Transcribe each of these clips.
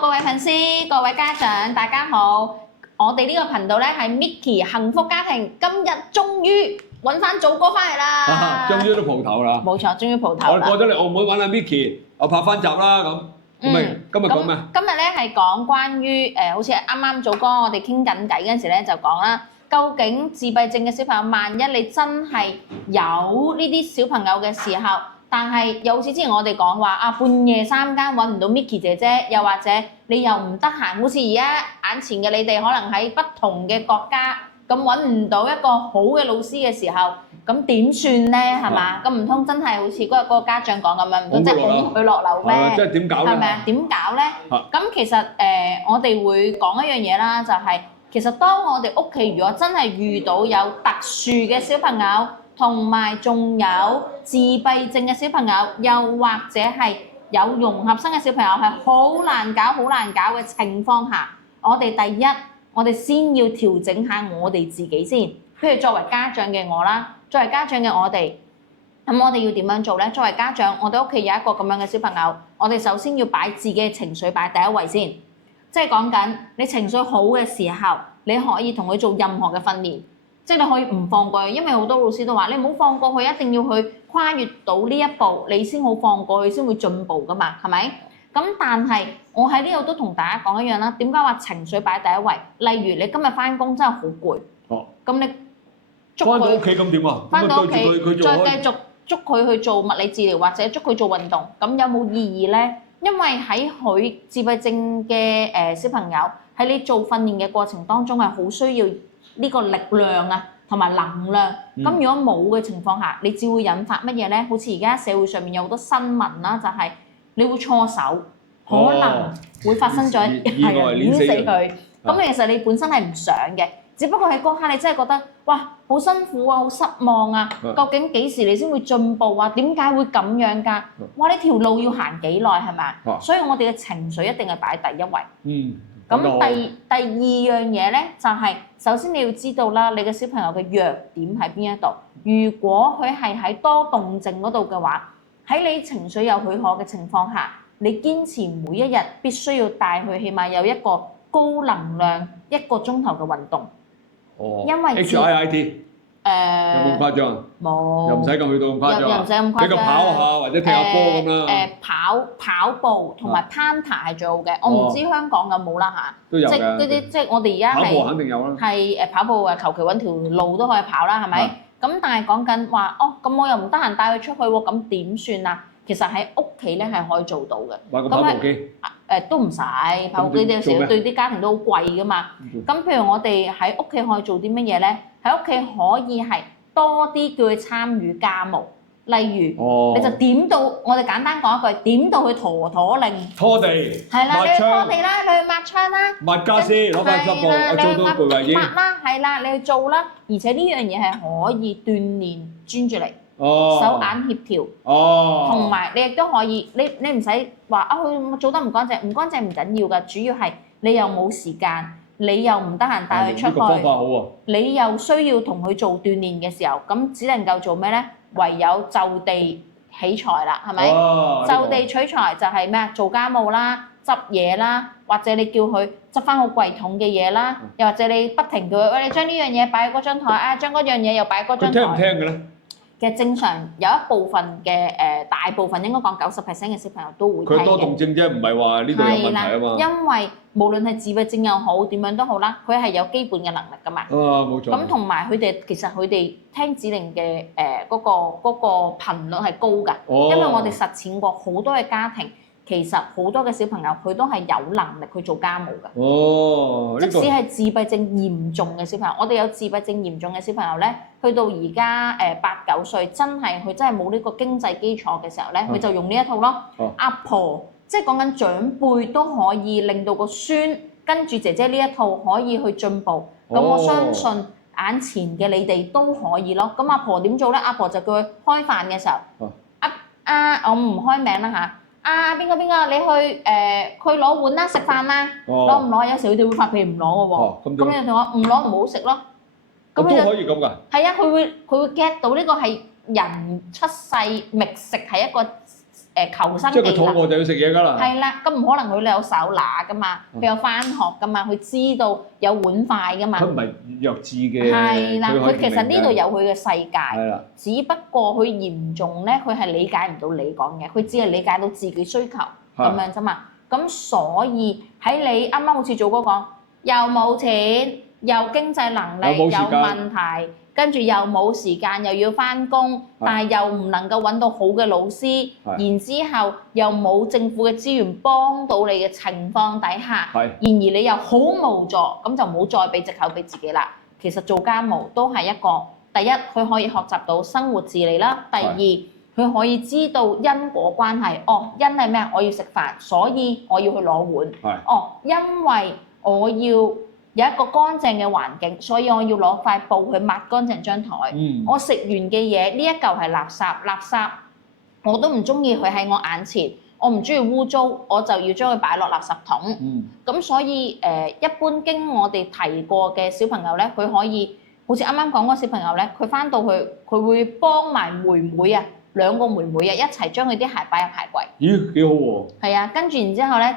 各位粉絲、各位家長，大家好！我哋呢個頻道咧係 Micky 幸福家庭，今日終於揾翻祖哥翻嚟啦！終於都蒲頭啦！冇錯，終於蒲頭啦！我哋過咗嚟澳門揾阿 Micky，我拍翻集啦咁。今日講咩？今日咧係講關於好似啱啱祖哥我哋傾緊偈嗰陣時咧就講啦，究竟自閉症嘅小朋友，萬一你真係有呢啲小朋友嘅時候，但係又好似之前我哋講話啊，半夜三更揾唔到 Micky 姐姐，又或者你又唔得閒，好似而家眼前嘅你哋可能喺不同嘅國家，咁揾唔到一個好嘅老師嘅時候，咁點算咧？係嘛？咁唔通真係好似嗰個家長講咁樣，唔通即係拱佢落樓咩？即係點搞咧？係咪啊？點搞咧？咁其實我哋會講一樣嘢啦，就係其實當我哋屋企如果真係遇到有特殊嘅小朋友，同埋仲有自閉症嘅小朋友，又或者係有融合生嘅小朋友，係好難搞嘅情況下，我哋第一，我哋先要調整下我哋自己先。譬如作為家長嘅我啦，作為家長嘅我哋，咁我哋要點樣做咧？作為家長，我哋屋企有一個咁樣嘅小朋友，我哋首先要擺自己嘅情緒擺第一位先。即係講緊你情緒好嘅時候，你可以同佢做任何嘅訓練。即係你可以唔放過去，因為好多老師都話你唔好放過去，一定要去跨越到呢一步，你先好放過去，先會進步噶嘛，係咪？咁但係我喺呢度都同大家講一樣啦。點解話情緒擺第一位？例如你今日翻工真係好攰，咁你捉佢翻到屋企咁點啊？翻到屋企再繼續捉佢去做物理治療，或者捉佢做運動，咁有冇意義咧？因為喺佢自閉症嘅小朋友喺你做訓練嘅過程當中係好需要呢個力量啊，同埋能量。咁如果冇嘅情況下，你只會引發乜嘢咧？好似而家社會上面有好多新聞啦，就係你會錯手，可能會發生咗碾死佢。咁其實你本身係唔想嘅，只不過喺嗰刻你真係覺得哇，好辛苦啊，好失望啊！究竟幾時你先會進步啊？點解會咁樣㗎？哇！呢條路要行幾耐係咪？所以我哋嘅情緒一定係擺第一位。咁第二樣嘢咧，就係首先你要知道啦，你嘅小朋友嘅弱點喺邊一度。如果佢係喺多動症嗰度嘅話，喺你情緒有許可嘅情況下，你堅持每一日必須要帶佢起碼有一個高能量1個鐘頭嘅運動。因為 HIIT 有冇咁誇張？冇，又唔使咁去到咁誇張。又唔使咁誇張。你個跑下或者踢下波咁啦。跑步同埋攀爬係最好嘅。我唔知香港有冇啦嚇。都有嘅。即係嗰啲，即係我哋而家係。跑步肯定有啦。係跑步求其揾條路都可以跑啦，係咪？咁但係講緊話，咁我又唔得閒帶佢出去喎，咁點算啊？其實喺屋企咧係可以做到嘅。買個跑步機。都唔使跑步機，有時對啲家庭都好貴噶嘛。咁譬如我哋喺屋企可以做啲乜嘢咧？喺屋企可以係多啲叫佢參與家務，例如你就點到，我哋簡單講一句，點到佢陀陀令。拖地。係啦，你去拖地啦，你去抹窗啦。抹家私，攞翻濕布，我做到攰為止。抹啦，係啦，你去做啦。而且呢樣嘢係可以鍛鍊專注力。手眼協調，同埋你亦都可以，你唔使話佢做得唔乾淨，唔乾淨唔緊要㗎，主要係你又冇時間，你又唔得閒帶佢出去，方法好喎，你又需要同佢做鍛鍊嘅時候，咁只能夠做咩咧？唯有就地起材啦，係咪？就地取材就係咩啊？做家務啦，執嘢啦，或者你叫佢執翻好櫃桶嘅嘢啦，又或者你不停叫佢，喂，你將呢樣嘢擺喺嗰張台，將嗰樣嘢又擺喺嗰張台。佢聽唔聽嘅咧？其實正常有一部分嘅大部分應該講90% 嘅小朋友都會聽嘅。佢多動症啫，唔係話呢度有問題啊嘛。因為無論係自閉症又好，點樣都好啦，佢係有基本嘅能力㗎嘛。冇錯。咁同埋佢哋其實佢哋聽指令嘅嗰個頻率係高㗎。因為我哋實踐過好多嘅家庭。其實好多嘅小朋友佢都係有能力去做家務㗎。即使係自閉症嚴重嘅小朋友，我哋有自閉症嚴重嘅小朋友咧，去到而家8、9歲，真係冇呢個經濟基礎嘅時候咧，佢就用呢一套咯。阿婆即係講緊長輩都可以令到個孫跟住姐姐呢一套可以去進步。咁我相信眼前嘅你哋都可以咯。咁阿婆點做咧？阿婆就叫佢開飯嘅時候，我唔開名啦嚇。邊個，你去佢攞碗啦，食飯啦，攞唔攞？有時佢哋會發脾唔攞嘅喎。咁你同我唔攞唔好食咯。咁都可以咁㗎？係啊，佢會 get 到呢個係人出世覓食係一個求生即係佢肚技能。餓就要食嘢㗎啦。係啦，咁唔可能佢有手拿㗎嘛，佢有翻學㗎嘛，佢知道有碗筷㗎嘛。佢唔係弱智嘅。係啦，佢可以佢其實呢度明嘅有佢嘅世界，係啦，只不過佢嚴重咧，佢係理解唔到你講嘅，佢只係理解到自己需求咁樣啫嘛。咁所以喺你啱啱好似做嗰講，又冇錢，又經濟能力有又冇時間問題，跟住又冇時間，又要翻工，但係又唔能夠揾到好嘅老師，然之後又冇政府嘅資源幫到你嘅情況底下，係然而你又好無助，咁就唔好再俾藉口俾自己啦。其實做家務都係一個第一，佢可以學習到生活自理啦；第二，佢可以知道因果關係。哦，因係咩？我要食飯，所以我要去攞碗。哦，因為我要有一個乾淨嘅環境，所以我要攞塊布去抹乾淨張台。我食完嘅嘢呢一嚿係垃圾，垃圾我都唔中意佢喺我眼前，我唔中意污糟，我就要將佢擺落垃圾桶。咁所以一般經我哋提過嘅小朋友咧，佢可以好似啱啱講嗰個小朋友咧，佢翻到去佢會幫埋妹妹啊，兩個妹妹啊一齊將佢啲鞋擺入鞋櫃。咦，幾好喎！係啊，跟住然之後咧，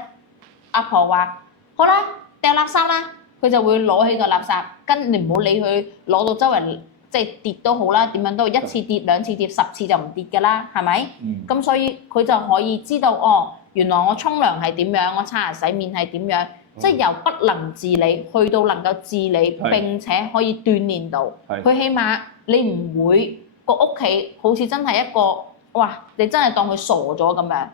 阿婆話：好啦，掉垃圾啦。佢就會攞起個垃圾，你唔好理佢攞到周圍即係跌都好啦，點樣都一次跌兩次跌10次就唔跌㗎啦，係咪？咁所以佢就可以知道哦，原來我沖涼係點樣，我刷牙洗面係點樣，即係由不能自理去到能夠自理，並且可以鍛鍊到。佢起碼你唔會個屋企好似真係一個哇，你真係當佢傻咗咁樣。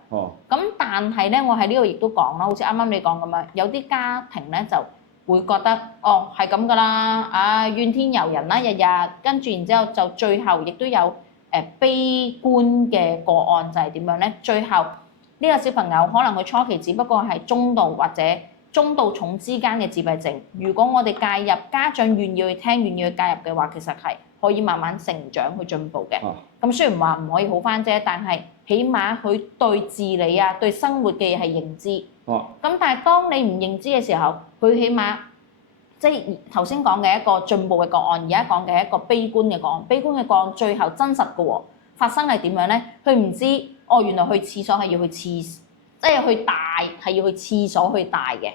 咁但係咧，我喺呢度亦都講啦，好似啱啱你講咁樣，有啲家庭咧就會覺得哦係咁噶啦，怨天尤人啦，日日跟住然之後就最後亦都有悲觀嘅個案，就係點樣咧？最後呢個小朋友可能佢初期只不過係中度或者中到重之間嘅自閉症。如果我哋介入，家長願意去聽，願意去介入嘅話，其實係可以慢慢成長去進步嘅。咁雖然話唔可以好翻啫，但係起碼佢對自理啊、對生活嘅嘢係認知。咁但係當你唔認知嘅時候，佢起碼即係頭先講嘅一個進步嘅個案，而家講嘅係一個悲觀嘅個案。悲觀嘅個案最後真實嘅喎，發生係點樣咧？佢唔知哦，原來去廁所係要去即係去大係要去廁所去大嘅。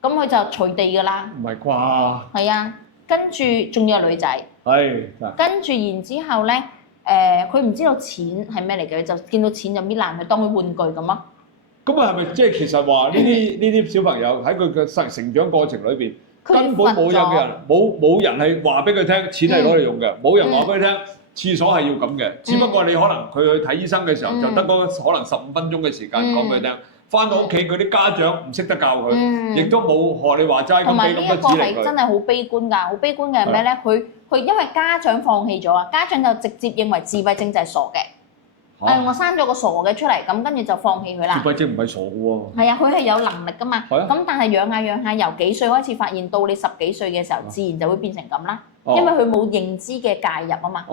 咁佢就隨地㗎啦。唔係啩？係啊，跟住仲有女仔。跟住然之後咧，佢唔知道錢係咩嚟嘅，就見到錢就搣爛佢，當佢玩具咁咯。咁係咪即係其實話呢啲小朋友喺佢嘅成長過程裏邊，根本冇有嘅人，冇人係話俾佢聽，錢係攞嚟用嘅，冇人話俾佢聽，廁所係要咁嘅。只不過你可能佢去睇醫生嘅時候，就得嗰可能15分鐘嘅時間講俾佢聽。翻到屋企，佢啲家長唔識得教佢，亦都冇學你話齋咁俾咁多指令佢。同埋呢一個係真係好悲觀㗎，好悲觀嘅係咩咧？佢因為家長放棄咗啊，家長就直接認為自閉症就係傻嘅。我生咗個傻嘅出嚟，咁跟住就放棄佢啦。自閉症唔係傻嘅喎。係啊，佢係有能力㗎嘛。咁但係養下，由幾歲開始發現到你10幾歲嘅時候，自然就會變成咁啦。因為佢冇認知嘅介入啊嘛。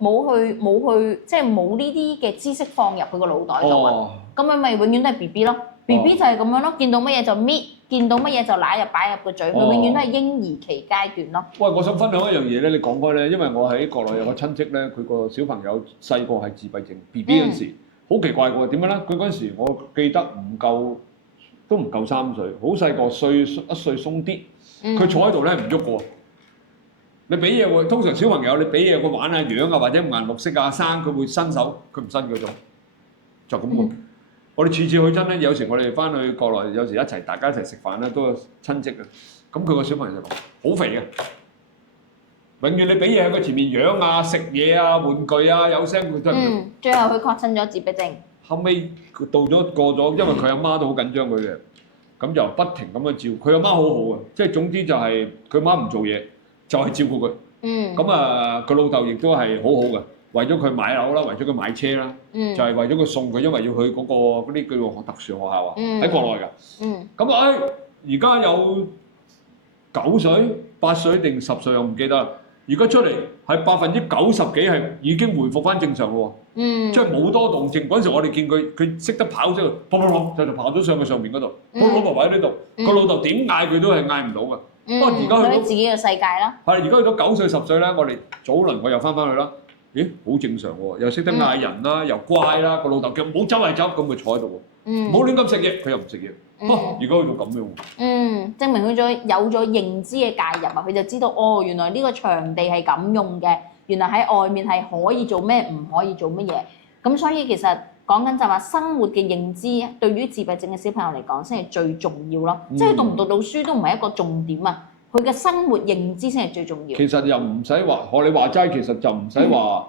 冇去，即係冇呢啲嘅知識放入佢個腦袋度啊。咁佢咪永遠都係 BB 咯。BB 就係咁樣咯，見到乜嘢就搣，見到乜嘢就揦入擺入個嘴，佢永遠都係嬰兒期階段咯。喂，我想分享一樣嘢咧，你講開咧，因為我喺國內有個親戚咧，佢個小朋友細個係自閉症 ，BB 嗰陣時好奇怪喎，點樣咧？佢嗰陣時我記得都唔夠3歲，好細個1歲鬆啲，佢坐喺度咧唔喐喎。你俾嘢喎，通常小朋友你俾嘢佢玩啊、樣啊或者五顏六色啊生，佢會伸手，佢唔伸嗰種，就咁喎。我哋次次去親咧，有時我哋翻去國內，有時大家一齊食飯咧，都有親戚嘅。咁佢個小朋友就講好肥嘅，永遠你俾嘢喺佢前面養啊、食嘢啊、玩具啊，有聲佢都係唔。最後佢確診咗自閉症。後尾過咗，因為佢阿媽都好緊張佢嘅，咁就不停咁樣照。佢阿媽好好嘅，即係總之就係佢媽唔做嘢，就係照顧佢。咁啊，佢老豆亦都係好好嘅。為咗佢買樓啦，為咗佢買車啦，就係為咗佢送佢，因為要去嗰啲叫做特殊學校啊，喺國內㗎。咁而家有9歲、8歲定10歲，我唔記得啦。而家出嚟係90%幾係已經回復翻正常喎，即係冇多動靜。嗰陣時我哋見佢識得跑出去，砰就跑咗上去上面嗰度，砰喺呢度。個老豆點嗌佢都係嗌唔到㗎。不過而家去到自己嘅世界啦。係，而家去到9歲、10歲咧，我哋早輪我又翻去啦。咦，好正常喎，又識得嗌人啦，又乖啦，個老豆叫唔好周圍走，咁佢坐喺度喎，唔好亂咁食嘢，佢又唔食嘢。而家去到咁樣喎。證明佢有咗認知嘅介入啊，佢就知道哦，原來呢個場地係咁用嘅，原來喺外面係可以做咩，唔可以做乜嘢。咁所以其實講緊就話生活嘅認知對於自閉症嘅小朋友嚟講先係最重要咯。即係佢讀唔讀到書都唔係一個重點啊，佢嘅生活認知先係最重要。其實又唔使話學你話齋，其實就唔使話，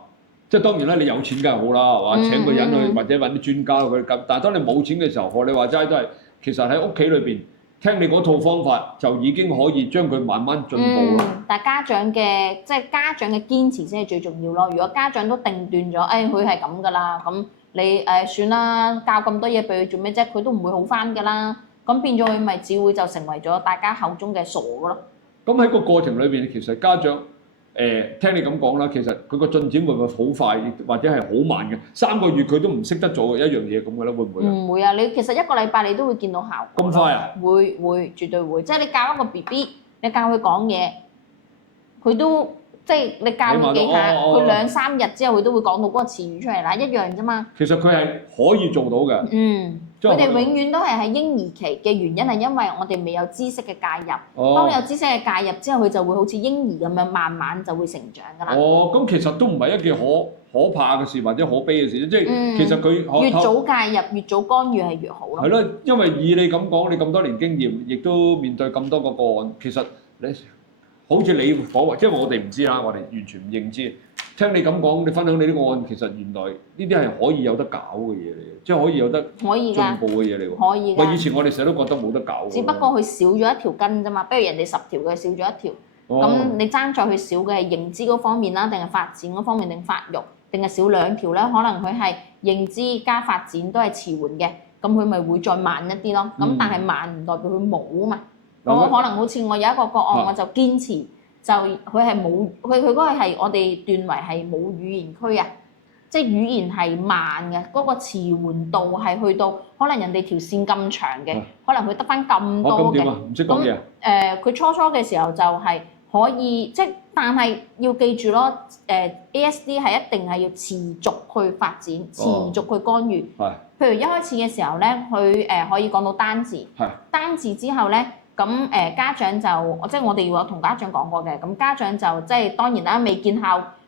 即係當然啦，你有錢梗係好啦，係嘛？請個人去或者揾啲專家去咁。但係當你冇錢嘅時候，學你話齋都係，其實喺屋企裏邊聽你嗰套方法，就已經可以將佢慢慢進步咯。但係家長嘅堅持先係最重要咯。如果家長都定斷咗，佢係咁㗎啦，咁你算啦，教咁多嘢俾佢做咩啫？佢都唔會好翻㗎啦。咁變咗佢咪只會就成為咗大家口中嘅傻㗎咯。咁喺個過程裏邊，其實家長聽你咁講啦，其實佢個進展會唔會好快，或者係好慢嘅？3個月佢都唔識得做一樣嘢咁嘅咧，會唔會？唔會啊！你其實1個禮拜你都會見到效果。咁快啊？會絕對會。即係你教一個 BB，你教佢講嘢，佢都即係你教佢幾下，佢2-3日之後佢都會講到嗰個詞語出嚟啦，一樣啫嘛。其實佢係可以做到嘅。佢哋永遠都係喺嬰兒期嘅原因係因為我哋未有知識嘅介入。當有知識嘅介入之後，佢就會好似嬰兒咁樣慢慢就會成長㗎啦。咁其實都唔係一件可怕嘅事或者可悲嘅事，即係其實佢越早介入越早干預係越好咯。係咯，因為以你咁講，你咁多年經驗，亦都面對咁多個個案，其實你好似你講，即係我哋唔知啦，我哋完全唔認知。聽你咁講，你分享你呢個案，其實原來呢啲係可以有得搞嘅嘢嚟嘅，即係可以有得進步嘅嘢嚟喎。可以㗎。以前我哋成日都覺得冇得搞。只不過佢少咗一條筋啫嘛，不如人哋10條佢少咗一條。咁你爭在佢少嘅係認知嗰方面啦，定係發展嗰方面，定發育，定係少2條咧？可能佢係認知加發展都係遲緩嘅，咁佢咪會再慢一啲咯。咁但係慢唔代表佢冇啊嘛。我可能好似我有一個個案，我就堅持。就佢係冇，佢嗰個係我哋斷為係冇語言區啊，即係語言係慢嘅，嗰個遲緩度係去到可能人哋條線咁長嘅，可能佢得翻咁多嘅。唔識講嘢。佢初嘅時候就係可以，即係但係要記住咯，ASD 係一定係要持續去發展，持續去干預。譬如一開始嘅時候咧，佢可以講到單字，單字之後咧。咁家長就即係我哋有同家長講過嘅，咁家長就即係當然啦，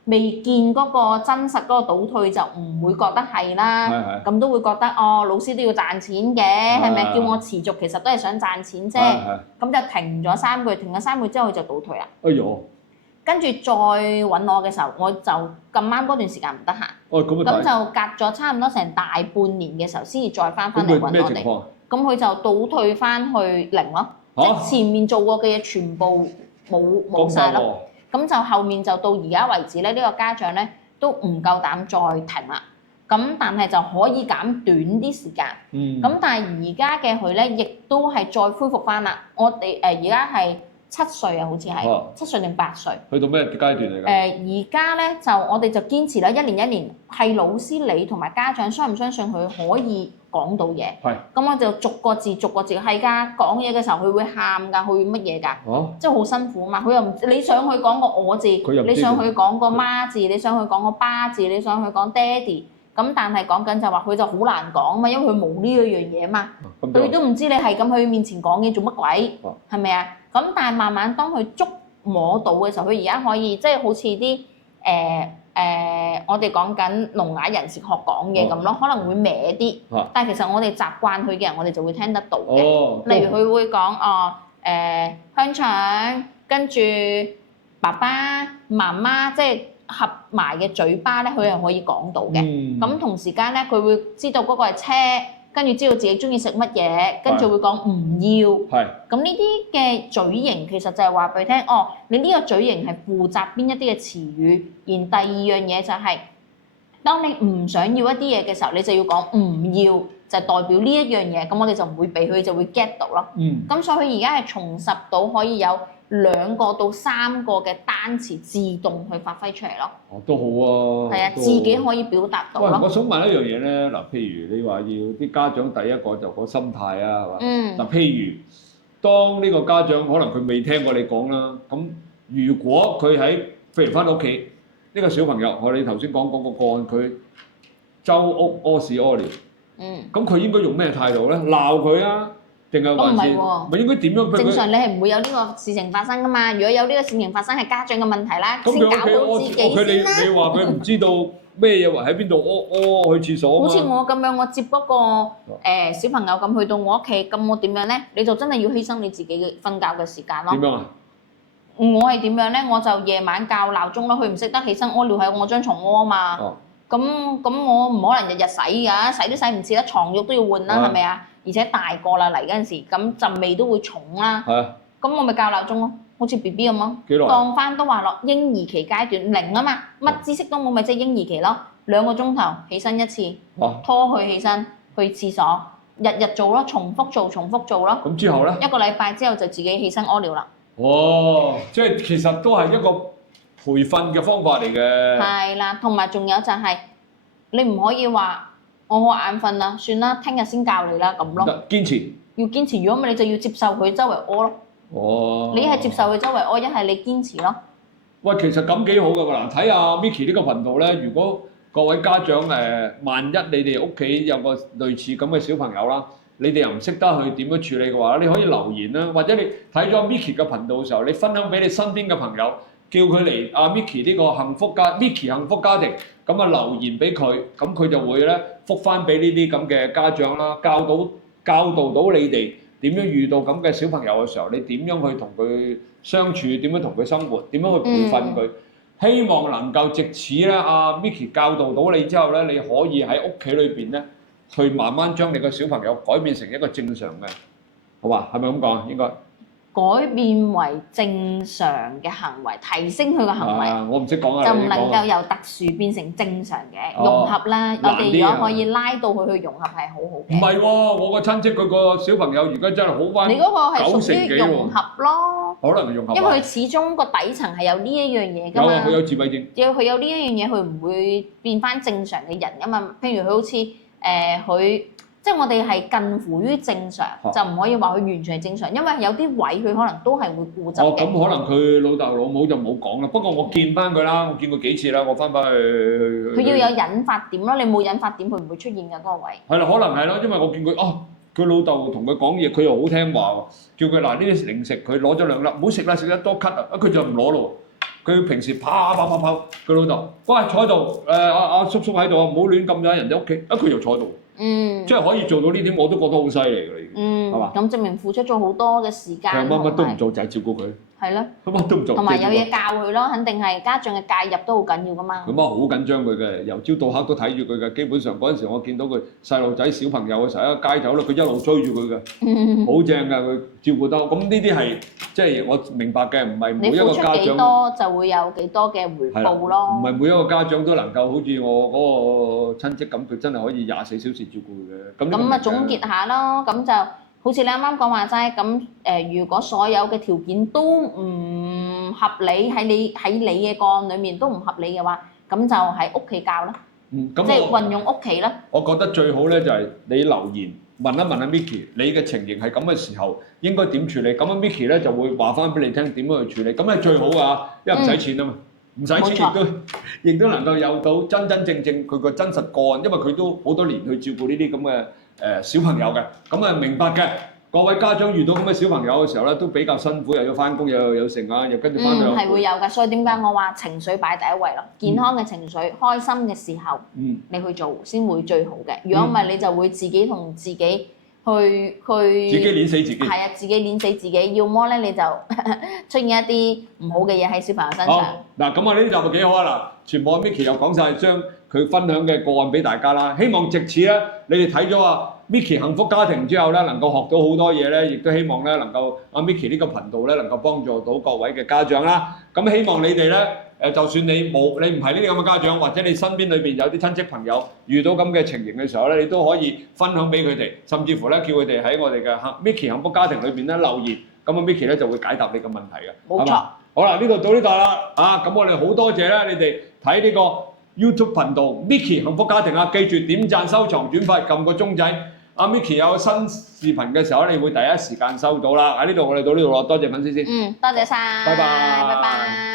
未見嗰個真實嗰個倒退就唔會覺得係啦，咁都會覺得老師都要賺錢嘅，係咪叫我持續其實都係想賺錢啫，咁就停咗3個月，停咗3個月之後佢就倒退啦。哎呦！跟住再揾我嘅時候，我就咁啱嗰段時間唔得閒，咁就隔咗差唔多成大半年嘅時候，先至再翻嚟揾我哋。咁佢就倒退翻去0咯。即係前面做過嘅嘢全部冇晒咯，咁就後面就到而家為止咧，呢個家長咧都唔夠膽再停啦。咁但係就可以減短啲時間。咁但係而家嘅佢咧，亦都係再恢復翻啦。我哋而家係7歲啊，好似係7歲定8歲。去到咩階段嚟㗎？而家咧就我哋就堅持啦，一年一年係老師你同埋家長相唔相信佢可以講到嘢？咁我就逐個字係㗎，講嘢嘅時候佢會喊㗎，佢會乜嘢㗎？即係好辛苦啊嘛！佢又唔你想佢講個我字，你想佢講個媽字，你想佢講個爸字，你想佢講爹哋。咁但係講緊就話佢就好難講啊嘛，因為佢冇呢一樣嘢嘛，佢都唔知你係咁喺佢面前講嘢做乜鬼，係咪啊？咁但係慢慢當佢觸摸到嘅時候，佢而家可以即係好似啲我哋講緊聾啞人士學講嘢咁咯，可能會歪啲，但係其實我哋習慣佢嘅人，我哋就會聽得到嘅。例如佢會講香腸，跟住爸爸媽媽即係合埋嘅嘴巴咧，佢係可以講到嘅。咁同時間咧，佢會知道嗰個係車，跟住知道自己中意食乜嘢，跟住會講唔要。咁呢啲嘅嘴型其實就係話俾佢聽，你呢個嘴型係負責邊一啲嘅詞語。然第二樣嘢就係，當你唔想要一啲嘢嘅時候，你就要講唔要，就代表呢一樣嘢。咁我哋就唔會俾佢，就會 get 到咯。咁所以佢而家係重拾到可以有2個到3個嘅單詞自動去發揮出嚟咯。都好啊。係啊，自己可以表達到咯。我想問一樣嘢咧，嗱，譬如你話要啲家長第一個就個心態啊，係嘛？嗱，譬如當呢個家長可能佢未聽過你講啦，咁如果佢喺譬如翻到屋企，呢個小朋友，我哋頭先講嗰個個案，佢周屋屙屎屙尿，咁佢應該用咩態度咧？鬧佢啊，定係還是咪應該點樣？正常你係唔會有呢個事情發生噶嘛？如果有呢個事情發生係家長嘅問題啦，咁先搞到自己先啦。你話佢唔知道咩嘢喺邊度屙去廁所啊嘛？好似我咁樣，我接嗰個小朋友咁去到我屋企，咁我點樣咧？你就真係要犧牲你自己嘅瞓覺嘅時間咯。點樣啊？我係點樣咧？我就夜晚校鬧鐘咯，佢唔識得起身屙尿喺我張床屙啊嘛。咁我唔可能日日洗㗎，洗都洗唔切啦，床褥都要換啦，係咪啊？而且大個啦嚟嗰陣時，咁陣味都會重啦。係啊。咁我咪校鬧鐘咯，好似 BB 咁咯。幾耐？當翻都話落嬰兒期階段零啊嘛，乜知識都冇咪即係嬰兒期咯。2個鐘頭起身一次，拖佢起身去廁所，日日做咯，重複做咯。咁之後咧？1個禮拜之後就自己起身屙尿啦。即係其實都係一個培訓嘅方法嚟嘅。係啦，同埋仲有就係你唔可以話我好眼瞓啦，算啦，聽日先教你啦咁咯。堅持。要堅持，如果唔係你就要接受佢周圍屙咯。你係接受佢周圍屙，一係你堅持咯。喂，其實咁幾好㗎喎！嗱，睇下 Micky 呢個頻道咧，如果各位家長萬一你哋屋企有個類似咁嘅小朋友啦。你哋又唔識得去點樣處理嘅話，你可以留言啦，或者你睇咗 Micky 嘅頻道嘅時候，你分享俾你身邊嘅朋友，叫佢嚟Micky 呢個Micky 幸福家庭，咁啊留言俾佢，咁佢就會咧覆翻俾呢啲咁嘅家長啦，教導到你哋點樣遇到咁嘅小朋友嘅時候，你點樣去同佢相處，點樣同佢生活，點樣去培訓佢，希望能夠藉此咧Micky 教導到你之後咧，你可以喺屋企裏邊咧。去慢慢將你個小朋友改變成一個正常嘅，好嘛？係咪咁講？應該改變為正常嘅行為，提升佢個行為。我唔識講啊，就唔能夠由特殊變成正常嘅融合啦。我哋如果可以拉到佢去融合係好好嘅。唔係喎，我個親戚佢個小朋友而家真係好翻，你嗰個係屬於融合咯。可能係融合。因為佢始終個底層係有呢一樣嘢㗎嘛。有佢有自閉症。佢有呢一樣嘢，佢唔會變翻正常嘅人㗎嘛。譬如佢好似。佢即係我哋係近乎於正常，就唔可以話佢完全係正常，因為有啲位佢可能都係會固執嘅。咁可能佢老豆老母就冇講啦。不過我見翻佢啦，我見過幾次啦，我翻返去。佢要有引發點咯，你冇引發點，佢唔會出現㗎嗰個位。係啦，可能係咯，因為我見佢佢老豆同佢講嘢，佢又好聽話喎，叫佢嗱呢啲零食，佢攞咗2粒，唔好食啦，食得多咳啊，佢就唔攞咯。佢平時跑，佢老豆，喂坐喺度，阿叔叔喺度啊，唔好亂咁咗人哋屋企，佢又坐喺度。即係可以做到呢點，我都覺得好犀利㗎啦，已經，係嘛？咁證明付出咗好多嘅時間。佢乜都唔做，就係照顧佢。係咯。乜都唔做。同埋有嘢教佢咯，肯定係家長嘅介入都好緊要㗎嘛。咁好緊張佢嘅，由朝到黑都睇住佢嘅。基本上嗰陣時，我見到佢細路仔小朋友嘅時候喺個街走啦，佢一路追住佢嘅，好正㗎，佢照顧得。咁呢啲係即係我明白嘅，唔係每一個家長。你付出幾多就會有幾多嘅回報咯。唔係每一個家長都能夠好似我嗰個親戚咁，佢真係可以24小時照顧佢嘅。咁啊總結下咯，咁就好似你啱啱講話齋，咁如果所有嘅條件都唔合理，喺你嘅個案裡面都唔合理嘅話，咁就喺屋企教啦。即係運用屋企啦。我覺得最好咧就係你留言問一問阿 Micky，你嘅情形係咁嘅時候應該點處理？咁阿 Micky 咧就會話翻俾你聽點樣去處理，咁係最好㗎，因為唔使錢啊嘛。唔使錢亦都能夠有到真正佢個真實個案，因為佢都好多年去照顧呢啲咁嘅小朋友嘅，咁啊明白嘅。各位家長遇到咁嘅小朋友嘅時候咧，都比較辛苦，又要翻工，又有剩啊，又跟住翻去。係會有㗎，所以點解我話情緒擺第一位咯？健康嘅情緒，開心嘅時候，你去做先會最好嘅。如果唔係，你就會自己同自己。去自己碾死自己，係啊，自己碾死自己。要麼咧你就出現一啲唔好嘅嘢喺小朋友身上。好嗱，咁我呢集就幾好啊！嗱，全部阿 Micky 又講晒，將佢分享嘅個案俾大家啦。希望藉此咧，你哋睇咗啊 Micky 幸福家庭之後咧，能夠學到好多嘢咧，亦都希望咧能夠阿 Micky 呢個頻道咧能夠幫助到各位嘅家長啦。咁希望你哋咧。就算你唔係呢啲咁嘅家長，或者你身邊裏邊有啲親戚朋友遇到咁嘅情形嘅時候咧，你都可以分享俾佢哋，甚至乎咧叫佢哋喺我哋嘅 Micky 幸福家庭裏邊咧留言，咁啊 Micky 咧就會解答你嘅問題嘅。冇錯。好啦，呢度到呢度啦，咁我哋好多謝咧你哋睇呢個 YouTube 頻道 Micky 幸福家庭啊，記住點讚、收藏、轉發，撳個鐘仔。阿 Micky 有新視頻嘅時候，你會第一時間收到啦。喺呢度我哋到呢度咯，多謝粉絲先。多謝晒。拜拜。